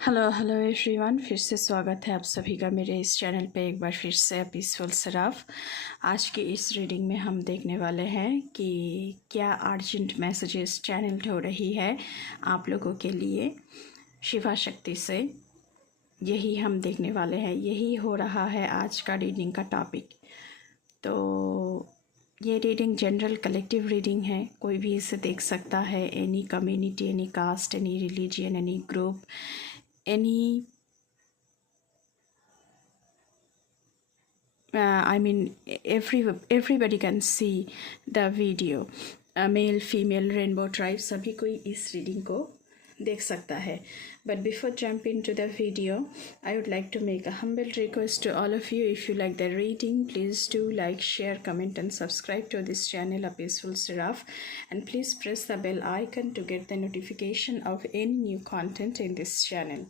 Hello hello everyone, फिर से स्वागत है आप सभी का मेरे इस चैनल पे एक बार फिर से पीसफुल सराफ। आज की इस रीडिंग में हम देखने वाले हैं कि क्या अर्जेंट मैसेजेस चैनल हो रही है आप लोगों के लिए शिवा शक्ति से। यही हम देखने वाले हैं, यही हो रहा है आज का रीडिंग का टॉपिक। तो ये रीडिंग जनरल कलेक्टिव रीडिंग है, कोई भी इसे देख सकता है। Any community, any caste, any religion, any group, any I mean everybody can see the video. Male, female, rainbow tribe, सभी कोई इस रीडिंग को देख सकता है. But before jump into the video, I would like to make a humble request to all of you. If you like the reading, please do like, share, comment and subscribe to this channel, A Peaceful Seraph, and please press the bell icon to get the notification of any new content in this channel.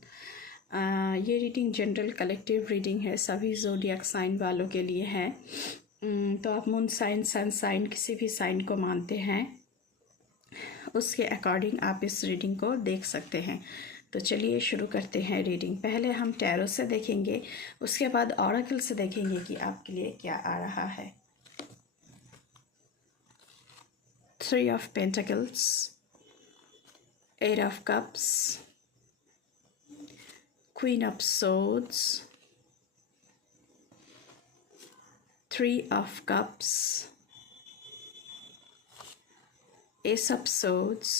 ये reading general collective reading है, सभी zodiac sign वालों के लिए है। तो आप moon sign, sun sign, किसी भी साइन को मानते हैं उसके अकॉर्डिंग आप इस रीडिंग को देख सकते हैं। तो चलिए शुरू करते हैं रीडिंग। पहले हम टैरो से देखेंगे, उसके बाद ऑरेकल से देखेंगे कि आपके लिए क्या आ रहा है। 3 of Pentacles, 8 of Cups, Queen of Swords, 3 of Cups, Ace of Swords,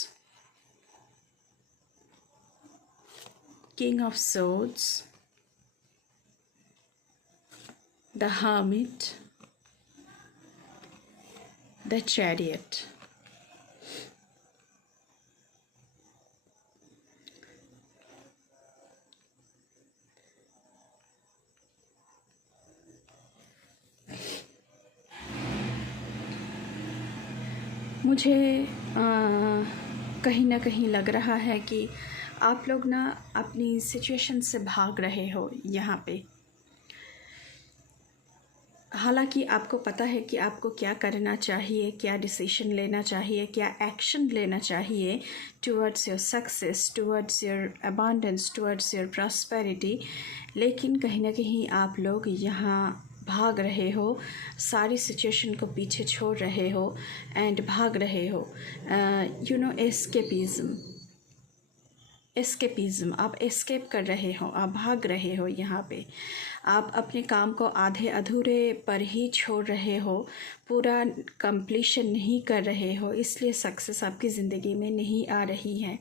King of Swords, the Hermit, the Chariot. मुझे कहीं ना कहीं लग रहा है कि आप लोग ना अपनी सिचुएशन से भाग रहे हो यहाँ पे। हालांकि आपको पता है कि आपको क्या करना चाहिए, क्या डिसीजन लेना चाहिए, क्या एक्शन लेना चाहिए towards your success, towards your abundance, towards your prosperity, लेकिन कहीं ना कहीं आप लोग यहाँ भाग रहे हो, सारी सिचुएशन को पीछे छोड़ रहे हो एंड भाग रहे हो। एस्केपिज्म, आप एस्केप कर रहे हो, आप भाग रहे हो। यहाँ पे आप अपने काम को आधे अधूरे पर ही छोड़ रहे हो, पूरा कंप्लीशन नहीं कर रहे हो, इसलिए सक्सेस आपकी ज़िंदगी में नहीं आ रही है।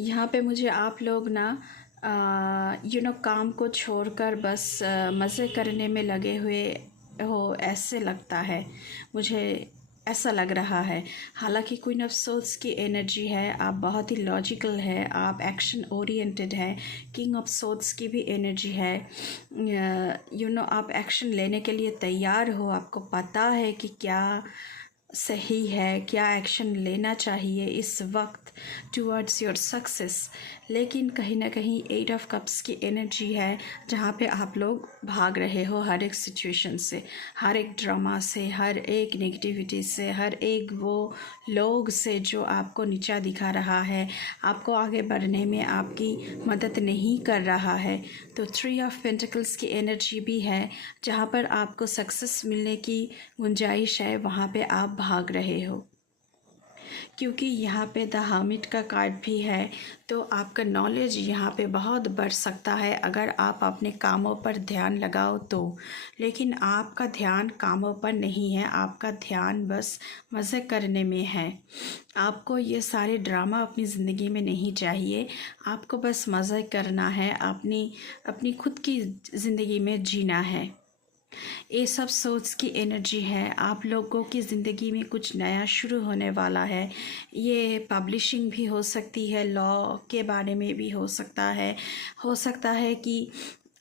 यहाँ पे मुझे आप लोग ना काम को छोड़कर बस मज़े करने में लगे हुए हो, ऐसे लगता है मुझे, ऐसा लग रहा है। हालांकि क्वीन ऑफ सोल्स की एनर्जी है, आप बहुत ही लॉजिकल है, आप एक्शन ओरिएंटेड है। किंग ऑफ सोल्स की भी एनर्जी है। आप एक्शन लेने के लिए तैयार हो, आपको पता है कि क्या सही है, क्या एक्शन लेना चाहिए इस वक्त टुवर्ड्स योर सक्सेस। लेकिन कहीं ना कहीं 8 ऑफ कप्स की एनर्जी है, जहाँ पे आप लोग भाग रहे हो हर एक सिचुएशन से, हर एक ड्रामा से, हर एक नेगेटिविटी से, हर एक वो लोग से जो आपको नीचा दिखा रहा है, आपको आगे बढ़ने में आपकी मदद नहीं कर रहा है। तो 3 ऑफ पेंटिकल्स की एनर्जी भी है, जहाँ पर आपको सक्सेस मिलने की गुंजाइश है, वहाँ पे आप भाग रहे हो। क्योंकि यहाँ पे द हर्मिट का कार्ड भी है, तो आपका नॉलेज यहाँ पे बहुत बढ़ सकता है अगर आप अपने कामों पर ध्यान लगाओ तो। लेकिन आपका ध्यान कामों पर नहीं है, आपका ध्यान बस मज़े करने में है। आपको ये सारे ड्रामा अपनी ज़िंदगी में नहीं चाहिए, आपको बस मज़े करना है, अपनी खुद की ज़िंदगी में जीना है। ये सब सोच की एनर्जी है, आप लोगों की ज़िंदगी में कुछ नया शुरू होने वाला है। ये पब्लिशिंग भी हो सकती है, लॉ के बारे में भी हो सकता है कि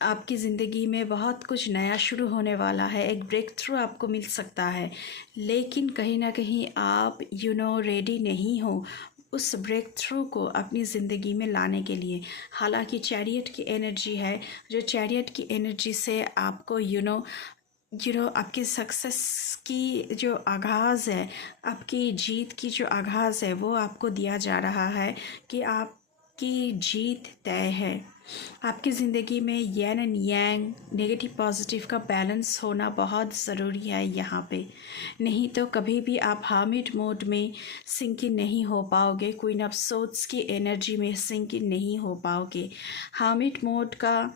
आपकी ज़िंदगी में बहुत कुछ नया शुरू होने वाला है, एक ब्रेक थ्रू आपको मिल सकता है। लेकिन कहीं ना कहीं आप रेडी नहीं हो उस ब्रेक थ्रू को अपनी ज़िंदगी में लाने के लिए। हालांकि चैरियट की एनर्जी है, जो चैरियट की एनर्जी से आपको आपकी सक्सेस की जो आगाज़ है, आपकी जीत की जो आगाज़ है, वो आपको दिया जा रहा है कि आप की जीत तय है। आपकी ज़िंदगी में येन एंड यांग, नेगेटिव पॉजिटिव का बैलेंस होना बहुत ज़रूरी है यहाँ पे। नहीं तो कभी भी आप हार्मिट मोड में सिंक इन नहीं हो पाओगे, क्वीन ऑफ सोर्ड्स की एनर्जी में सिंक इन नहीं हो पाओगे। हार्मिट मोड का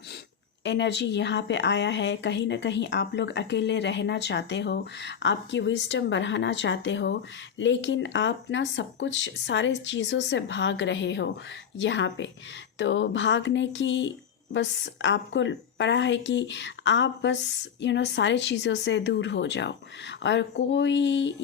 एनर्जी यहाँ पे आया है। कहीं ना कहीं आप लोग अकेले रहना चाहते हो, आपकी विजडम बढ़ाना चाहते हो, लेकिन आप ना सब कुछ सारे चीज़ों से भाग रहे हो यहाँ पे। तो भागने की बस आपको पड़ा है कि आप बस सारी चीज़ों से दूर हो जाओ और कोई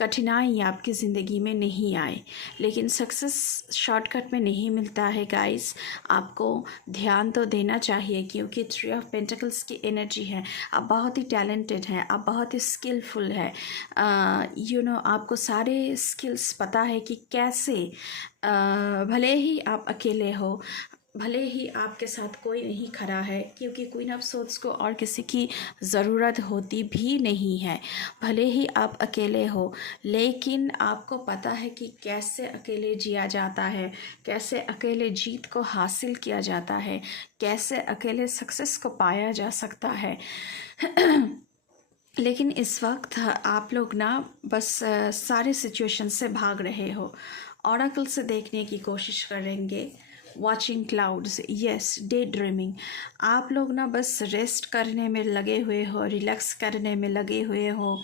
कठिनाई आपकी ज़िंदगी में नहीं आए। लेकिन सक्सेस शॉर्टकट में नहीं मिलता है गाइस। आपको ध्यान तो देना चाहिए, क्योंकि 3 ऑफ पेंटिकल्स की एनर्जी है। आप बहुत ही टैलेंटेड हैं, आप बहुत ही स्किलफुल है। आपको सारे स्किल्स पता है कि कैसे भले ही आप अकेले हो, भले ही आपके साथ कोई नहीं खड़ा है, क्योंकि क्वीन ऑफ सोर्ड्स को और किसी की ज़रूरत होती भी नहीं है। भले ही आप अकेले हो, लेकिन आपको पता है कि कैसे अकेले जिया जाता है, कैसे अकेले जीत को हासिल किया जाता है, कैसे अकेले सक्सेस को पाया जा सकता है। लेकिन इस वक्त आप लोग ना बस सारे सिचुएशन से भाग रहे हो। ऑरेकल से देखने की कोशिश करेंगे। Watching clouds, yes, day dreaming. आप लोग ना बस रेस्ट करने में लगे हुए हो, रिलैक्स करने में लगे हुए हो,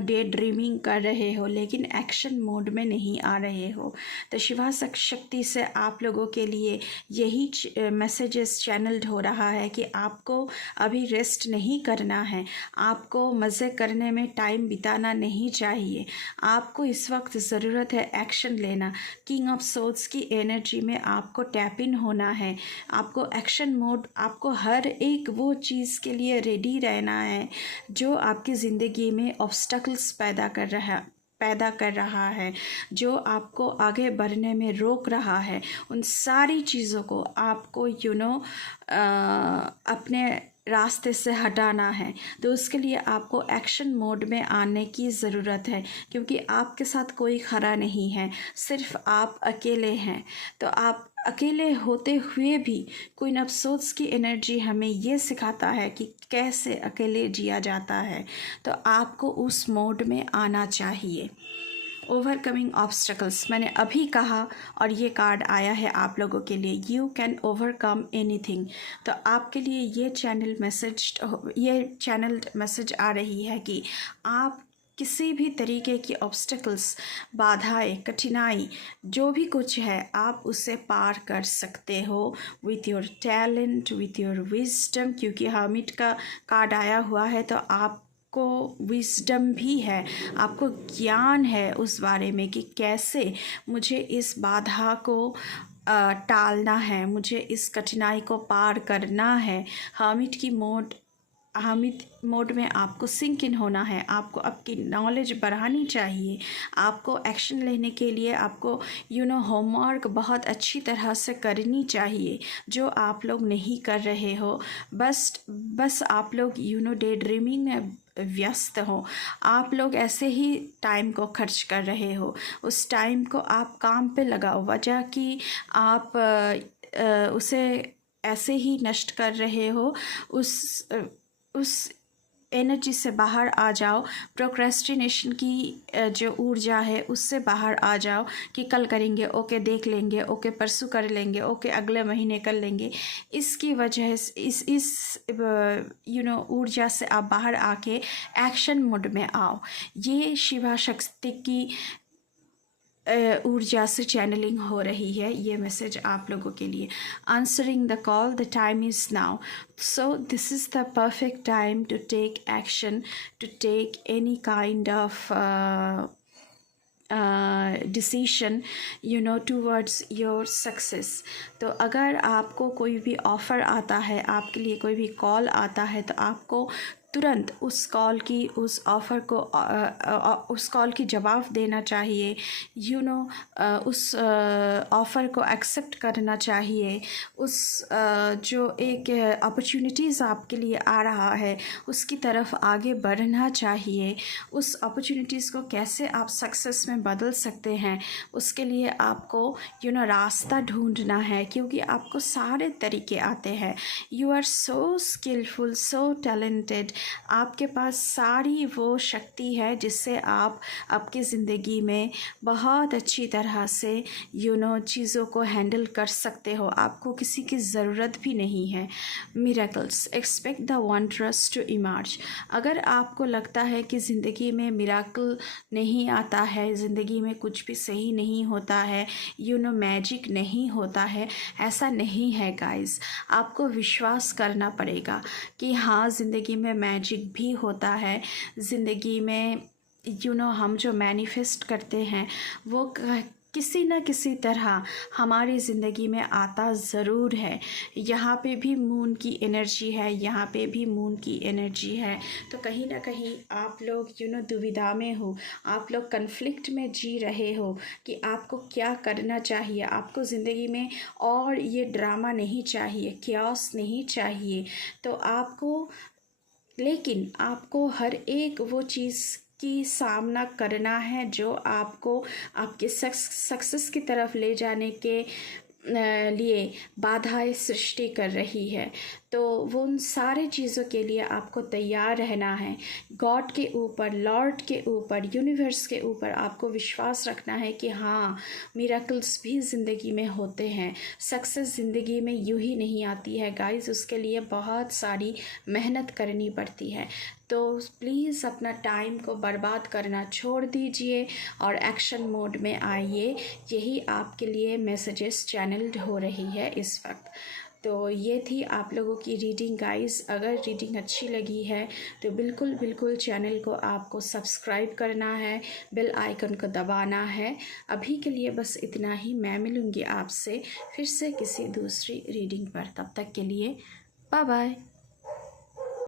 डे ड्रीमिंग कर रहे हो, लेकिन एक्शन मोड में नहीं आ रहे हो। तो शिवा शक्ति से आप लोगों के लिए यही मैसेजेस चैनल्ड हो रहा है कि आपको अभी रेस्ट नहीं करना है, आपको मज़े करने में टाइम बिताना नहीं चाहिए। आपको इस वक्त ज़रूरत है एक्शन लेना। किंग ऑफ सोर्ड्स की एनर्जी में आपको टैप इन होना है। आपको एक्शन मोड, आपको हर एक वो चीज़ के लिए रेडी रहना है जो आपकी ज़िंदगी में ऑब्स्टकल्स पैदा कर रहा है, जो आपको आगे बढ़ने में रोक रहा है। उन सारी चीज़ों को आपको अपने रास्ते से हटाना है। तो उसके लिए आपको एक्शन मोड में आने की ज़रूरत है, क्योंकि आपके साथ कोई खड़ा नहीं है, सिर्फ आप अकेले हैं। तो आप अकेले होते हुए भी क्वीन ऑफ सोर्ड्स की एनर्जी हमें ये सिखाता है कि कैसे अकेले जिया जाता है। तो आपको उस मोड में आना चाहिए। ओवरकमिंग ऑब्स्टकल्स मैंने अभी कहा, और ये कार्ड आया है आप लोगों के लिए, यू कैन ओवरकम एनीथिंग। तो आपके लिए ये चैनल मैसेज आ रही है कि आप किसी भी तरीके की ऑब्स्टकल्स, बाधाएं, कठिनाई, जो भी कुछ है, आप उसे पार कर सकते हो with your talent, with your wisdom. क्योंकि हर्मिट का कार्ड आया हुआ है, तो आपको विजडम भी है, आपको ज्ञान है उस बारे में कि कैसे मुझे इस बाधा को टालना है, मुझे इस कठिनाई को पार करना है। हामिद मोड में आपको सिंक इन होना है, आपको आपकी नॉलेज बढ़ानी चाहिए, आपको एक्शन लेने के लिए आपको होमवर्क बहुत अच्छी तरह से करनी चाहिए, जो आप लोग नहीं कर रहे हो। बस आप लोग डे ड्रीमिंग में व्यस्त हो। आप लोग ऐसे ही टाइम को खर्च कर रहे हो। उस टाइम को आप काम पे लगाओ, वजह कि आप उसे ऐसे ही नष्ट कर रहे हो। उस एनर्जी से बाहर आ जाओ। प्रोक्रेस्टिनेशन की जो ऊर्जा है उससे बाहर आ जाओ कि कल करेंगे, ओके देख लेंगे, ओके परसों कर लेंगे, ओके अगले महीने कर लेंगे। इसकी वजह से इस ऊर्जा से आप बाहर आके एक्शन मोड में आओ। ये शिवा शक्ति की ऊर्जा से चैनलिंग हो रही है। ये मैसेज आप लोगों के लिए। Answering the call, the time is now. So this is the perfect time to take action, to take any kind of decision towards your success. तो अगर आपको कोई भी ऑफ़र आता है, आपके लिए कोई भी कॉल आता है, तो आपको तुरंत उस कॉल की, उस ऑफ़र को उस कॉल की जवाब देना चाहिए, उस ऑफ़र को एक्सेप्ट करना चाहिए। उस जो एक अपॉर्चुनिटीज़ आपके लिए आ रहा है उसकी तरफ आगे बढ़ना चाहिए। उस अपॉर्चुनिटीज़ को कैसे आप सक्सेस में बदल सकते हैं उसके लिए आपको रास्ता ढूंढना है, क्योंकि आपको सारे तरीके आते हैं। You are so skilful, so talented. आपके पास सारी वो शक्ति है जिससे आप आपकी ज़िंदगी में बहुत अच्छी तरह से चीज़ों को हैंडल कर सकते हो। आपको किसी की ज़रूरत भी नहीं है। Miracles, expect the wonders to emerge. अगर आपको लगता है कि ज़िंदगी में मिराकल नहीं आता है, ज़िंदगी में कुछ भी सही नहीं होता है, मैजिक नहीं होता है, ऐसा नहीं है गाइस। आपको विश्वास करना पड़ेगा कि हाँ, ज़िंदगी में मैजिक भी होता है। ज़िंदगी में हम जो मैनिफेस्ट करते हैं वो किसी न किसी तरह हमारी ज़िंदगी में आता ज़रूर है। यहाँ पे भी मून की एनर्जी है, यहाँ पे भी मून की एनर्जी है। तो कहीं ना कहीं आप लोग दुविधा में हो, आप लोग कन्फ्लिक्ट में जी रहे हो कि आपको क्या करना चाहिए। आपको ज़िंदगी में और ये ड्रामा नहीं चाहिए, क्यास नहीं चाहिए। तो लेकिन आपको हर एक वो चीज़ की सामना करना है जो आपको आपके सक्सेस की तरफ ले जाने के लिए बाधाएं सृष्टि कर रही है। तो वो उन सारे चीज़ों के लिए आपको तैयार रहना है। गॉड के ऊपर, लॉर्ड के ऊपर, यूनिवर्स के ऊपर आपको विश्वास रखना है कि हाँ, मिरेकल्स भी ज़िंदगी में होते हैं। सक्सेस ज़िंदगी में यूं ही नहीं आती है गाइस, उसके लिए बहुत सारी मेहनत करनी पड़ती है। तो प्लीज़ अपना टाइम को बर्बाद करना छोड़ दीजिए और एक्शन मोड में आइए। यही आपके लिए मैसेजेस चैनल हो रही है इस वक्त। तो ये थी आप लोगों की रीडिंग गाइस। अगर रीडिंग अच्छी लगी है तो बिल्कुल चैनल को आपको सब्सक्राइब करना है, बेल आइकन को दबाना है। अभी के लिए बस इतना ही। मैं मिलूँगी आपसे फिर से किसी दूसरी रीडिंग पर। तब तक के लिए बाय बाय।